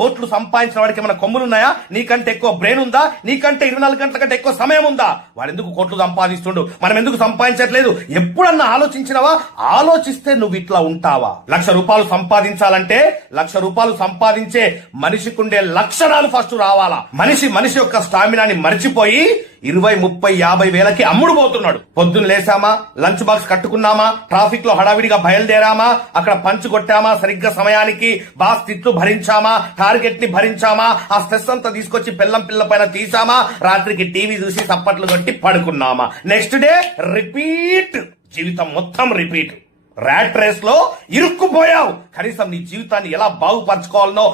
కోట్లు సంపాదించిన వాడికి ఏమైనా కొమ్ములున్నాయా? నీకంటే ఎక్కువ బ్రెయిన్ ఉందా? నీకంటే 24 గంటల కంటే ఎక్కువ సమయం ఉందా? వాడు ఎందుకు కోట్లు సంపాదిస్తుండు, మనం ఎందుకు సంపాదించట్లేదు? ఎప్పుడన్నా ఆలోచించినవా? ఆలోచిస్తే నువ్వు ఇట్లా ఉంటావా? 1,00,000 రూపాయలు సంపాదించాలంటే 1,00,000 రూపాయలు సంపాదించే మనిషికుండే లక్షణాలు ఫస్ట్ రావాలా. మనిషి యొక్క స్టామినాని మర్చిపోయి 20, 30, 50 వేలకి అమ్ముడు పోతున్నాడు. పొద్దున్న లేసామా, లంచ్ బాక్స్ కట్టుకున్నామా, ట్రాఫిక్ లో హడావిడిగా బయలుదేరామా, అక్కడ పంచ్ కొట్టామా, సరిగ్గా సమయానికి బాస్ తిట్లు భరించామా, టార్గెట్ ని భరించామా, ఆ స్ట్రెస్ అంతా తీసుకొచ్చి పిల్ల పైన తీసామా, రాత్రికి టీవీ చూసి చప్పట్లు కొట్టి పడుకున్నామా, నెక్స్ట్ డే రిపీట్. జీవితం మొత్తం రిపీట్. ర్యాట్ రేస్ లో ఇరుక్కుపోయావు. కనీసం నీ జీవితాన్ని ఎలా బాగుపరచుకోవాలనో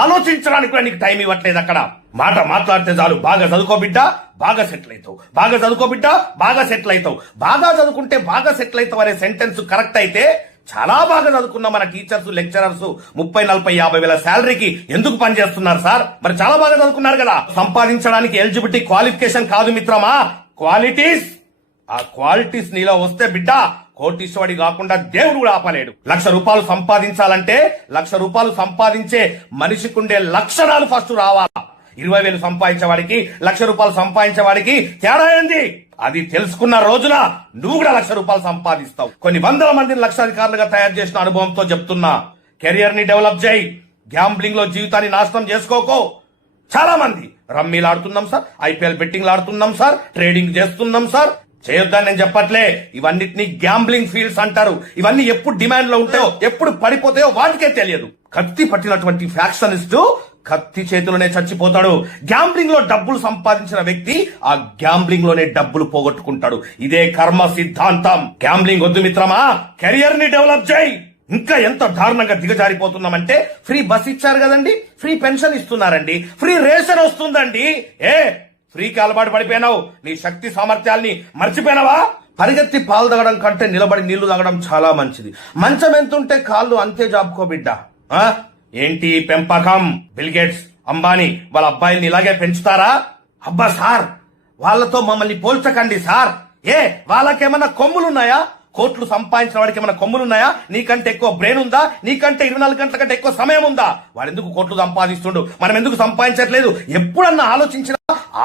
ఆలోచించడానికి కూడా నీకు టైం ఇవ్వట్లేదు. అక్కడ మాట మాట్లాడితే చాలు, బాగా చదువుకో బిడ్డ, బాగా సెటిల్ అవుతావు, బాగా చదువుకో బిడ్డ, బాగా సెటిల్ అవుతావు, బాగా చదువుకుంటే బాగా సెటిల్ అవుతావు అనే సెంటెన్స్ కరెక్ట్ అయితే చాలా బాగా చదువుకున్న మన టీచర్స్, లెక్చరర్స్ 30, 40, 50 వేల శాలరీకి ఎందుకు పనిచేస్తున్నారు సార్? మరి చాలా బాగా చదువుకున్నారు కదా. సంపాదించడానికి ఎలిజిబిలిటీ క్వాలిఫికేషన్ కాదు మిత్రమా, క్వాలిటీస్. ఆ క్వాలిటీస్ నీలో వస్తే బిడ్డ కోటీశ్వడి కాకుండా దేవుడు కూడా ఆపలేడు. 1,00,000 రూపాయలు సంపాదించాలంటే 1,00,000 రూపాయలు సంపాదించే మనిషికుండే లక్షణాలు ఫస్ట్ రావాలా. 20,000 సంపాదించేవాడికి 1,00,000 రూపాయలు సంపాదించేవాడికి తేడా ఏంది? అది తెలుసుకున్న రోజున నువ్వు కూడా 1,00,000 రూపాయలు సంపాదిస్తావు. కొన్ని వందల మందిని లక్షాధికారులుగా తయారు చేసిన అనుభవంతో చెప్తున్నా, కెరియర్ ని డెవలప్ చేయి. గ్యాంబ్లింగ్ లో జీవితాన్ని నాశనం చేసుకోకో. చాలా మంది రమ్మీలు ఆడుతున్నాం సార్, ఐపీఎల్ బెట్టింగ్లు ఆడుతున్నాం సార్, ట్రేడింగ్ చేస్తున్నాం సార్. చేయొద్దని నేను చెప్పట్లే, ఇవన్నిటిని గ్యాంబ్లింగ్ ఫీల్డ్స్ అంటారు. ఇవన్నీ ఎప్పుడు డిమాండ్ లో ఉంటాయో, ఎప్పుడు పడిపోతాయో వాటికే తెలియదు. కత్తి పట్టినటువంటి ఫ్యాక్షనిస్ట్ కత్తి చేతిలోనే చచ్చిపోతాడు. గ్యాంబ్లింగ్ లో డబ్బులు సంపాదించిన వ్యక్తి ఆ గ్యాంబ్లింగ్ లోనే డబ్బులు పోగొట్టుకుంటాడు. ఇదే కర్మ సిద్ధాంతం. గ్యాంబ్లింగ్ వద్దు మిత్రమా, కెరియర్ ని డెవలప్ చేయి. ఇంకా ఎంత దారుణంగా దిగజారిపోతున్నామంటే, ఫ్రీ బస్ ఇచ్చారు కదండి, ఫ్రీ పెన్షన్ ఇస్తున్నారండి, ఫ్రీ రేషన్ వస్తుందండి. ఫ్రీకి అలవాటు పడిపోయినావు. నీ శక్తి సామర్థ్యాల్ని మర్చిపోయినావా? పరిగెత్తి పాలు తాగడం కంటే నిలబడి నీళ్లు తాగడం చాలా మంచిది. మంచం ఎంతుంటే కాళ్ళు అంతే జాపుకో బిడ్డ. ఏంటి పెంపకం? బిల్ గేట్స్, అంబానీ వాళ్ళ అబ్బాయిల్ని ఇలాగే పెంచుతారా? అబ్బా సార్, వాళ్ళతో మమ్మల్ని పోల్చకండి సార్. వాళ్ళకేమన్నా కొమ్ములున్నాయా? కోట్లు సంపాదించిన వాడికి ఏమైనా కొమ్ములున్నాయా? నీకంటే ఎక్కువ బ్రెయిన్ ఉందా? నీకంటే 24 గంటల కంటే ఎక్కువ సమయం ఉందా? వాడు ఎందుకు కోట్లు సంపాదిస్తుండు, మనం ఎందుకు సంపాదించట్లేదు? ఎప్పుడన్నా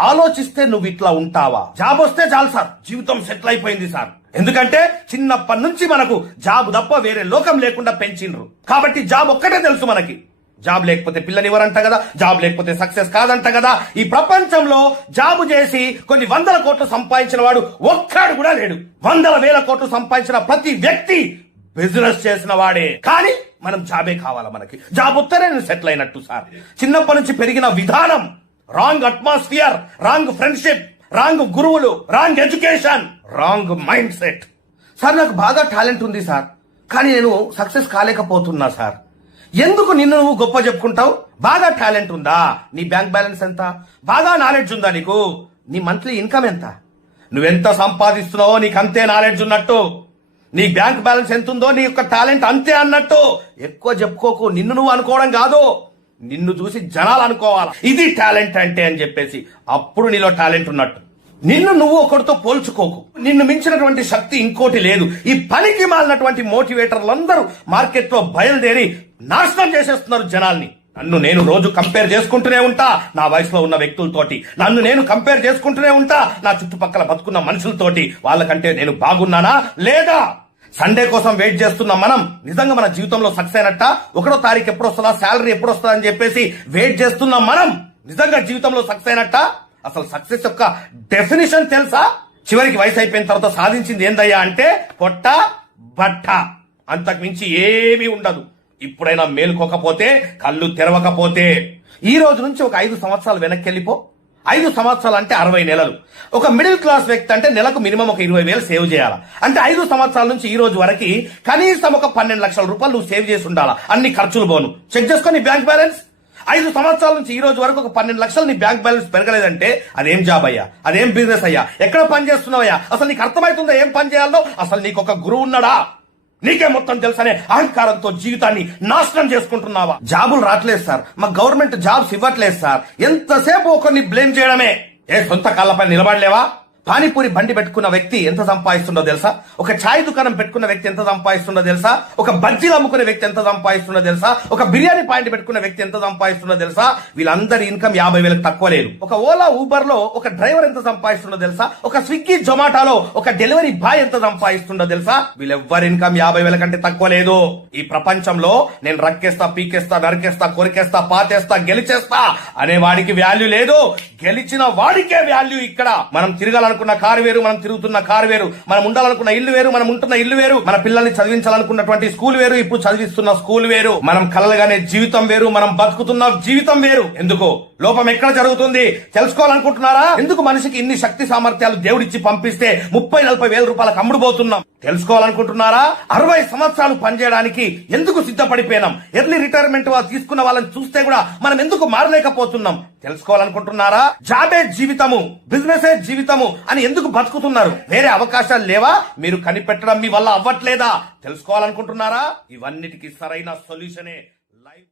ఆలోచిస్తే నువ్వు ఇట్లా ఉంటావా? జాబ్ వస్తే చాలు సార్, జీవితం సెటిల్ అయిపోయింది సార్. ఎందుకంటే చిన్నప్పటి నుంచి మనకు జాబ్ తప్ప వేరే లోకం లేకుండా పెంచిండ్రు. కాబట్టి జాబ్ ఒక్కటే తెలుసు మనకి. జాబ్ లేకపోతే పిల్లనివ్వరంట కదా, జాబ్ లేకపోతే సక్సెస్ కాదంట కదా. ఈ ప్రపంచంలో జాబు చేసి కొన్ని 100 కోట్లు సంపాదించిన వాడు ఒక్కడు కూడా లేడు. 100,000 కోట్లు సంపాదించిన ప్రతి వ్యక్తి బిజినెస్ చేసిన వాడే. కానీ మనం జాబే కావాలా? మనకి జాబ్ వస్తేనే నేను సెటిల్ అయినట్టు సార్. చిన్నప్పటి నుంచి పెరిగిన విధానం, wrong atmosphere, wrong friendship, wrong గురువులు, wrong education, wrong mindset. Sir నాకు బాగా టాలెంట్ ఉంది సార్, కానీ నేను సక్సెస్ కాలేకపోతున్నా సార్. ఎందుకు నిన్ను నువ్వు గొప్ప చెప్పుకుంటావు? బాగా టాలెంట్ ఉందా? నీ బ్యాంక్ బ్యాలెన్స్ ఎంత? బాగా నాలెడ్జ్ ఉందా నీకు? నీ మంత్లీ ఇన్కమ్ ఎంత? నువ్వెంత సంపాదిస్తున్నావో నీకు అంతే నాలెడ్జ్ ఉన్నట్టు. నీ బ్యాంక్ బ్యాలెన్స్ ఎంత ఉందో నీ యొక్క టాలెంట్ అంతే అన్నట్టు. ఎక్కువ చెప్పుకోకు. నిన్ను నువ్వు అనుకోవడం కాదు, నిన్ను చూసి జనాలు అనుకోవాలా ఇది టాలెంట్ అంటే అని చెప్పేసి. అప్పుడు నీలో టాలెంట్ ఉన్నట్టు. నిన్ను నువ్వు ఒకరితో పోల్చుకోకు. నిన్ను మించినటువంటి శక్తి ఇంకోటి లేదు. ఈ పనికి మాలినటువంటి మోటివేటర్లందరూ మార్కెట్ లో బయలుదేరి నాశనం చేసేస్తున్నారు జనాల్ని. నన్ను నేను రోజు కంపేర్ చేసుకుంటూనే ఉంటా నా వయసులో ఉన్న వ్యక్తులతోటి. నన్ను నేను కంపేర్ చేసుకుంటూనే ఉంటా నా చుట్టుపక్కల బతుకున్న మనుషులతోటి. వాళ్ళకంటే నేను బాగున్నానా లేదా? సండే కోసం వెయిట్ చేస్తున్న మనం నిజంగా మన జీవితంలో సక్సెస్ అయినట్ట? 1వ తారీఖు ఎప్పుడు వస్తుందా, శాలరీ ఎప్పుడు వస్తుందా అని చెప్పేసి వెయిట్ చేస్తున్న మనం నిజంగా జీవితంలో సక్సెస్ అయినట్ట? అసలు సక్సెస్ యొక్క డెఫినేషన్ తెలుసా? చివరికి వయసు అయిపోయిన తర్వాత సాధించింది ఏందయ్యా అంటే పొట్ట బట్ట, అంతకు మించి ఏమీ ఉండదు. ఇప్పుడైనా మేలుకోకపోతే, కళ్ళు తెరవకపోతే, ఈ రోజు నుంచి ఒక 5 సంవత్సరాలు వెనక్కి వెళ్ళిపో. 5 సంవత్సరాలు అంటే 60 నెలలు. ఒక మిడిల్ క్లాస్ వ్యక్తి అంటే నెలకు మినిమం ఒక 20,000 సేవ్ చేయాలా. అంటే 5 సంవత్సరాల నుంచి ఈ రోజు వరకు కనీసం ఒక 12 లక్షల రూపాయలు నువ్వు సేవ్ చేసి ఉండాలా. అన్ని ఖర్చులు పోను. చెక్ చేసుకో నీ బ్యాంక్ బ్యాలెన్స్. 5 సంవత్సరాల నుంచి ఈ రోజు వరకు ఒక 12 లక్షలు నీ బ్యాంక్ బ్యాలెన్స్ పెరగలేదంటే అదేం జాబ్ అయ్యా? అదేం బిజినెస్ అయ్యా? ఎక్కడ పని చేస్తున్నావయ్యా? అసలు నీకు అర్థమవుతుందా ఏం పని చేయాలో? అసలు నీకు ఒక గురువు ఉన్నాడా? నీకే మొత్తం తెలుసనే అహంకారంతో జీవితాన్ని నాశనం చేసుకుంటున్నావా? జాబులు రావట్లేదు సార్, మా గవర్నమెంట్ జాబ్స్ ఇవ్వట్లేదు సార్. ఎంతసేపు ఒకరిని బ్లేమ్ చేయడమే. సొంత కాళ్ళపై నిలబడలేవా? పానీపూరి బండి పెట్టుకున్న వ్యక్తి ఎంత సంపాదిస్తుండో తెలుసా? ఒక ఛాయ్ దుకాణం పెట్టుకున్న వ్యక్తి ఎంత సంపాదిస్తుండో తెలుసా? ఒక బజ్జీలు అమ్ముకునే వ్యక్తి ఎంత సంపాదిస్తుండో తెలుసా? ఒక బిర్యానీ పాయింట్ పెట్టుకున్న వ్యక్తి ఎంత సంపాదిస్తుండో తెలుసా? వీళ్ళందరి ఇన్కమ్ 50,000 తక్కువ లేదు. ఒక ఓలా ఊబర్ లో ఒక డ్రైవర్ ఎంత సంపాదిస్తుండో తెలుసా? ఒక స్విగ్గీ జొమాటోలో ఒక డెలివరీ బాయ్ ఎంత సంపాదిస్తుండో తెలుసా? వీళ్ళెవ్వరి ఇన్కమ్ 50,000 కంటే తక్కువ లేదు. ఈ ప్రపంచంలో నేను రక్కేస్తా, పీకేస్తా, నరికేస్తా, కొరికేస్తా, పాతేస్తా, గెలిచేస్తా అనే వాడికి వాల్యూ లేదు. గెలిచిన వాడికే వాల్యూ. ఇక్కడ మనం తిరగాలనుకున్న కారు వేరు, మనం తిరుగుతున్న కారు వేరు, మనం ఉండాలనుకున్న ఇల్లు వేరు, మనం ఉంటున్న ఇల్లు వేరు, మన పిల్లల్ని చదివించాలనుకున్నటువంటి స్కూల్ వేరు, ఇప్పుడు చదివిస్తున్న స్కూల్ వేరు, మనం కలలుగానే జీవితం వేరు, మనం బతుకుతున్న జీవితం వేరు. ఎందుకు లోపం ఎక్కడ జరుగుతుంది తెలుసుకోవాలనుకుంటున్నారా? ఎందుకు మనిషికి ఇన్ని శక్తి సామర్థ్యాలు దేవుడిచ్చి పంపిస్తే 30-40 వేల రూపాయలకు అమ్ముడుపోతున్నాం తెలుసుకోవాలనుకుంటున్నారా? 60 సంవత్సరాలు పనిచేయడానికి ఎందుకు సిద్ధపడిపోయినాం? ఎర్లీ రిటైర్మెంట్ తీసుకున్న వాళ్ళని చూస్తే కూడా మనం ఎందుకు మారలేకపోతున్నాం తెలుసుకోవాలనుకుంటున్నారా? జాబే జీవితము, బిజినెసే జీవితము అని ఎందుకు బతుకుతున్నారు? వేరే అవకాశాలు లేవా? మీరు కనిపెట్టడం మీ వల్ల అవ్వట్లేదా తెలుసుకోవాలనుకుంటున్నారా? ఇవన్నిటికీ సరైన సొల్యూషనే లైఫ్.